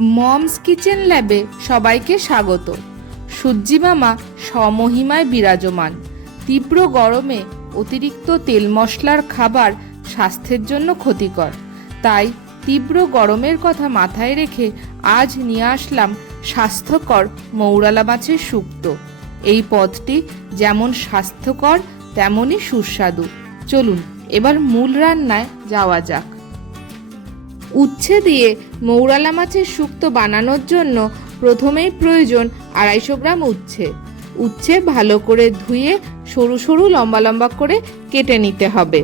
Moms kitchen ল্যাবে সবাইকে স্বাগত। সূর্যি মামা সমহিমায় বিরাজমান। তীব্র গরমে অতিরিক্ত তেল মশলার খাবার স্বাস্থ্যের জন্য ক্ষতিকর। তাই তীব্র গরমের কথা মাথায় রেখে আজ নিয়ে আসলাম স্বাস্থ্যকর মৌরালা মাছের শুক্তো এই পদটি যেমন স্বাস্থ্যকর, তেমনই সুস্বাদু। চলুন, এবার মূল রান্নায় যাওয়া যাক। উচ্ছে দিয়ে মৌরালা মাছের শুক্তো বানানোর জন্য প্রথমেই প্রয়োজন আড়াইশো গ্রাম উচ্ছে। উচ্ছে ভালো করে ধুয়ে সরু সরু লম্বা লম্বা করে কেটে নিতে হবে।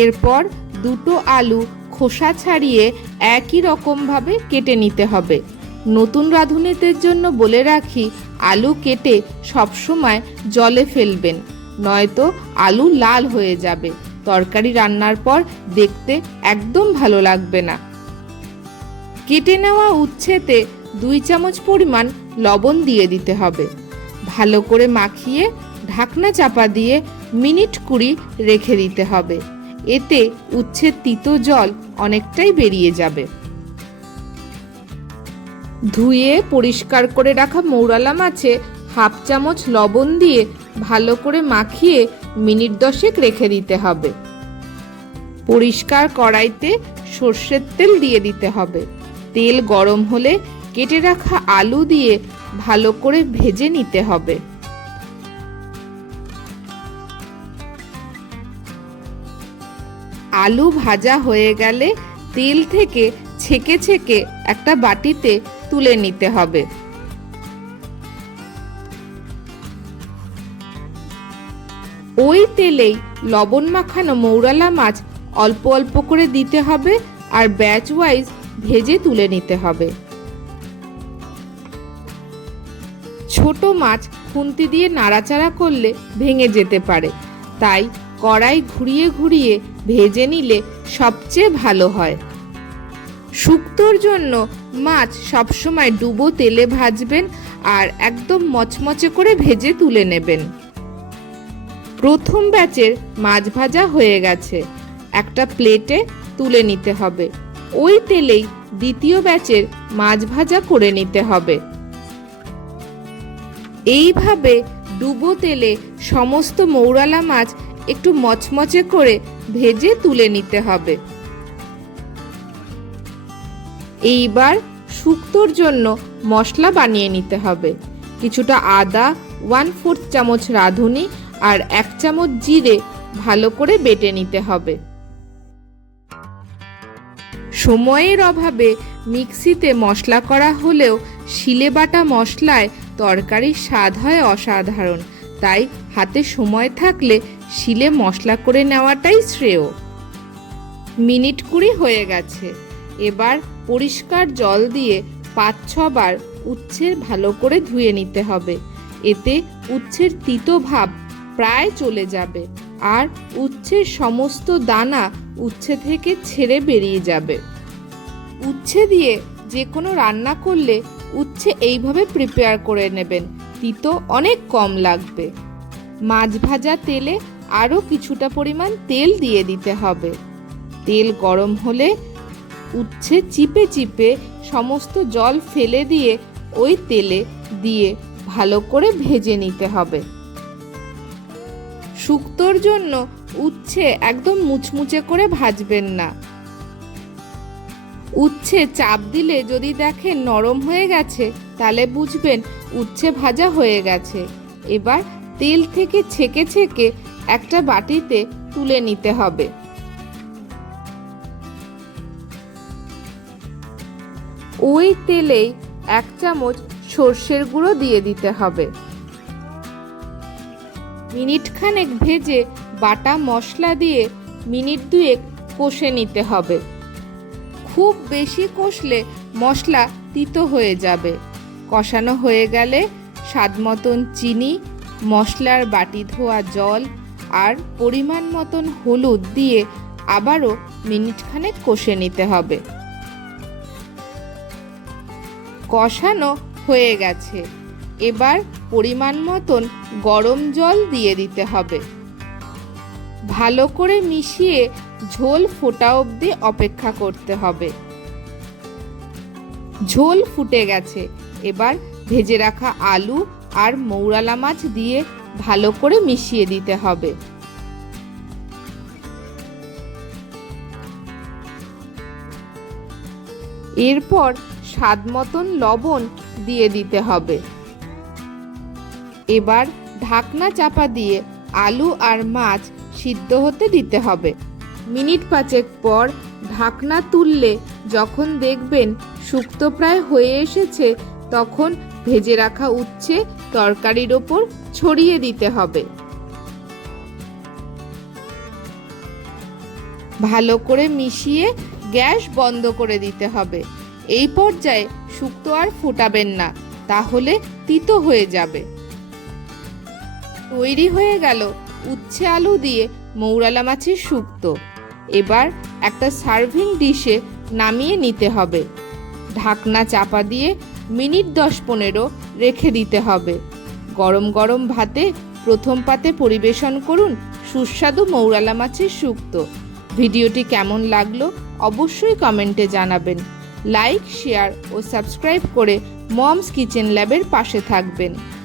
এরপর দুটো আলু খোসা ছাড়িয়ে একই রকমভাবে কেটে নিতে হবে। নতুন রাঁধুনিদের জন্য বলে রাখি, আলু কেটে সবসময় জলে ফেলবেন, নয়তো আলু লাল হয়ে যাবে। তরকারি রান্নার পর দেখতে একদম ভালো লাগবে না। কেটে নেওয়া উচ্ছেতে দুই চামচ পরিমাণ লবণ দিয়ে দিতে হবে। ভালো করে মাখিয়ে ঢাকনা চাপা দিয়ে মিনিট কুড়ি রেখে দিতে হবে। এতে উচ্ছের তিতো জল অনেকটাই বেরিয়ে যাবে। ধুয়ে পরিষ্কার করে রাখা মৌরালা মাছে হাফ চামচ লবণ দিয়ে ভালো করে মাখিয়ে মিনিট দশেক রেখে দিতে হবে। পরিষ্কার কড়াইতে সর্ষের তেল দিয়ে দিতে হবে। তেল গরম হলে কেটে রাখা আলু দিয়ে ভালো করে ভেজে নিতে হবে। আলু ভাজা হয়ে গেলে তেল থেকে ছেঁকে ছেঁকে একটা বাটিতে তুলে নিতে হবে। ওই তেলেই লবণ মাখানো মৌরালা মাছ অল্প অল্প করে দিতে হবে আর ব্যাচ ওয়াইজ ভেজে তুলে নিতে হবে। ছোট মাছ খুন্তি দিয়ে নাড়াচাড়া করলে ভেঙে যেতে পারে। তাই কড়াই ঘুরিয়ে ঘুরিয়ে ভেজে নিলে সবচেয়ে ভালো হয়। শুক্তোর জন্য মাছ সবসময় ডুবো তেলে ভাজবেন আর একদম মচমচে করে ভেজে তুলে নেবেন। প্রথম ব্যাচের মাছ ভাজা হয়ে গেছে। একটা প্লেটে তুলে নিতে হবে। ওই তেলেই দ্বিতীয় ব্যাচের মাছ ভাজা করে নিতে হবে। এইভাবে ডুবো তেলে সমস্ত মৌরালা মাছ একটু মচমচে করে ভেজে তুলে নিতে হবে। এইবার শুক্তোর জন্য মশলা বানিয়ে নিতে হবে। কিছুটা আদা ওয়ান ফোর্থ চামচ রাঁধুনি আর এক চামচ জিরে ভালো করে বেটে নিতে হবে। সময়ের অভাবে মিক্সিতে মশলা করা হলেও শিলে বাটা মশলায় তরকারির স্বাদ হয় অসাধারণ। তাই হাতে সময় থাকলে শিলে মশলা করে নেওয়াটাই শ্রেয়। মিনিট কুড়ি হয়ে গেছে। এবার পরিষ্কার জল দিয়ে পাঁচ ছবার উচ্ছের ভালো করে ধুয়ে নিতে হবে। এতে উচ্ছের তিতো ভাব প্রায় চলে যাবে আর উচ্ছের সমস্ত দানা উচ্ছে থেকে ছেড়ে বেরিয়ে যাবে। উচ্ছে দিয়ে যে কোনো রান্না করলে উচ্ছে এইভাবে প্রিপেয়ার করে নেবেন, তিতো অনেক কম লাগবে। মাছ ভাজা তেলে আরও কিছুটা পরিমাণ তেল দিয়ে দিতে হবে। তেল গরম হলে উচ্ছে চিপে চিপে সমস্ত জল ফেলে দিয়ে ওই তেলে দিয়ে ভালো করে ভেজে নিতে হবে। শুক্তোর জন্য উচ্ছে একদম মুচমুচে করে ভাজবেন না। উচ্ছে চাপ দিলে যদি দেখেন নরম হয়ে গেছে, তাহলে বুঝবেন উচ্ছে ভাজা হয়ে গেছে। এবার তেল থেকে ছেঁকে ছেঁকে একটা বাটিতে তুলে নিতে হবে। ওই তেলেই এক চামচ সর্ষের গুঁড়ো দিয়ে দিতে হবে। মিনিট খানেক ভেজে বাটা মশলা দিয়ে মিনিট দুয়েক কষে নিতে হবে। খুব বেশি কষলে মশলা তিতো হয়ে যাবে। কষানো হয়ে গেলে স্বাদ মতন চিনি, মশলার বাটি ধোয়া জল আর পরিমাণ মতন হলুদ দিয়ে আবারও মিনিট খানেক কষে নিতে হবে। কষানো হয়ে গেছে। এবার পরিমাণ মতন গরম জল দিয়ে দিতে হবে। ভালো করে মিশিয়ে ঝোল ফোটা অবধি অপেক্ষা করতে হবে। ঝোল ফুটে গেছে। এবার ভেজে রাখা আলু আর মৌরালা মাছ দিয়ে ভালো করে মিশিয়ে দিতে হবে। এরপর স্বাদ মতন লবণ দিয়ে দিতে হবে। এবার ঢাকনা চাপা দিয়ে আলু আর মাছ সিদ্ধ হতে দিতে হবে। মিনিট পাঁচেক পর ঢাকনা তুললে যখন দেখবেন শুক্তো প্রায় হয়ে এসেছে, তখন ভেজে রাখা উচ্ছে তরকারির ওপর ছড়িয়ে দিতে হবে। ভালো করে মিশিয়ে গ্যাস বন্ধ করে দিতে হবে। এই পর্যায়ে শুক্তো আর ফোটাবেন না, তাহলে তিতো হয়ে যাবে। তৈরি হয়ে গেল উচ্ছে আলু দিয়ে মৌরালা মাছের শুক্তো এবার একটা সার্ভিং ডিশে নামিয়ে নিতে হবে। ঢাকনা চাপা দিয়ে মিনিট দশ পনেরো রেখে দিতে হবে। গরম গরম ভাতে প্রথম পাতে পরিবেশন করুন সুস্বাদু মৌরালা মাছের শুক্তো ভিডিওটি কেমন লাগল অবশ্যই কমেন্টে জানাবেন। লাইক, শেয়ার ও সাবস্ক্রাইব করে মমস কিচেন ল্যাবের পাশে থাকবেন।